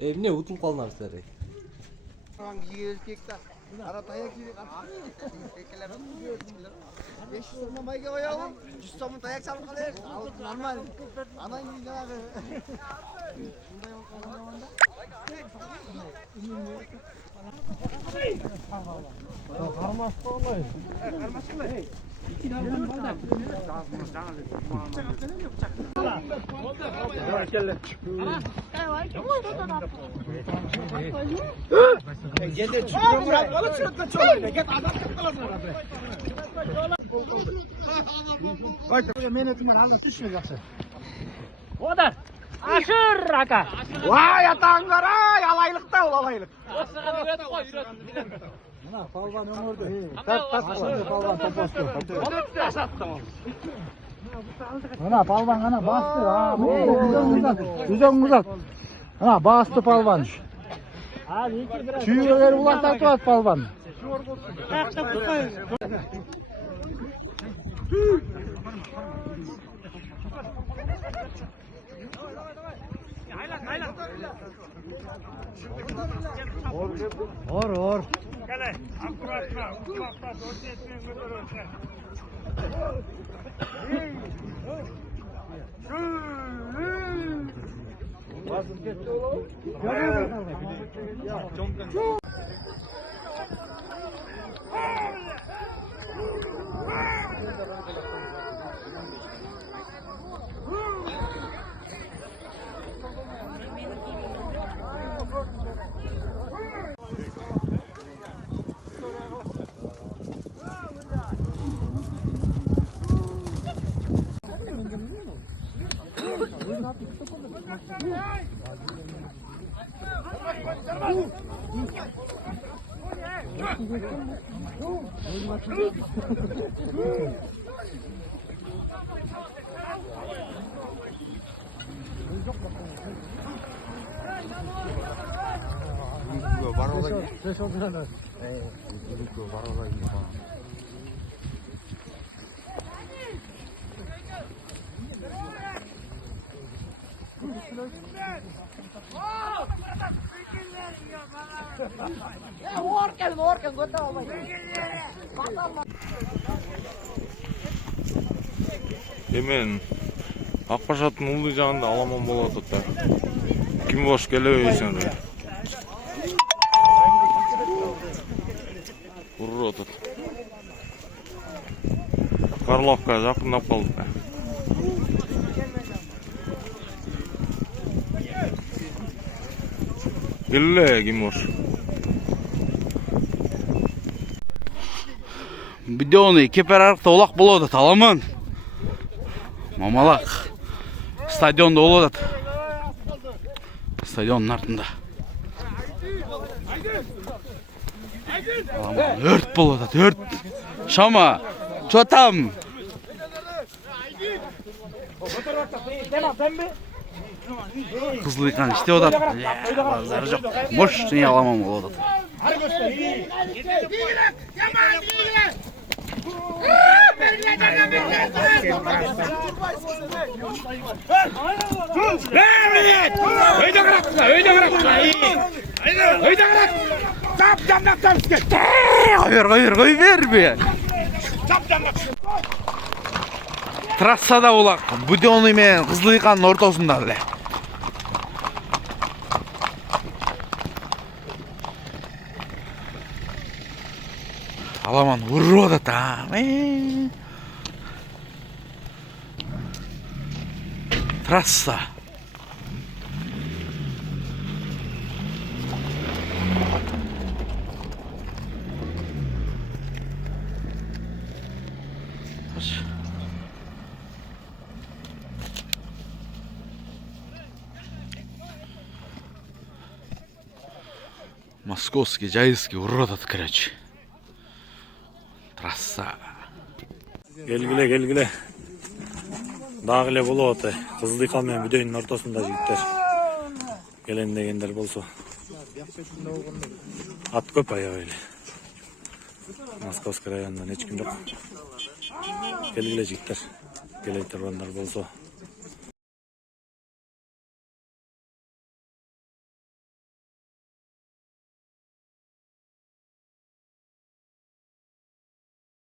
Emine utulup kalmam sizlere. Hangi erkekler? Arada ayak yürü. Erkekler mi? 500 lira mayga koyalım. 100 somun dayak çalıp kalır. Normal. Anan yiyecek abi. Karmaşık olayım. Odar. Aşır aka. Vay atağınlar ay alaylıkta ol alaylık. Palvan ömürdü. Palvan topastu. Ana palvan ana bastı. Ha, yüzden uzat. Ana bastı palvan. Tüyü ver ulaştan tuat palvan. Or. Gel. Akkuratma. Kulakta dört etmeyin götürürse. Hemen Akbaşat'ın ulu жағында аламан болып атат. Ким бош келебейсің re. Урып атат. Карловка жақындап қалды. Келе ким бош. Бидеоны кепер арықта олақ болады таламын. Мамалақ. Стадионда болады. Стадионның артында. Өрт болады, өрт. Шама, чо там? Қызылықан іште одат. Базары жоқ. Бош сене аламан болады. Қой берме. Трассада олақ Будённый мен Қызылықанның ортасында әлі. Аламан урода там. Трасса. Московский, Жайский урод, короче. Трасса. Келгіле. Дағыле болу оты. Қызылықан мен Будённың ортасында жігіттер. Келен дегендер болса. Ат көп аяқ елі. Московский районынан ешкім жоқ. Келгіле жігіттер. Келе тұрғандар болса.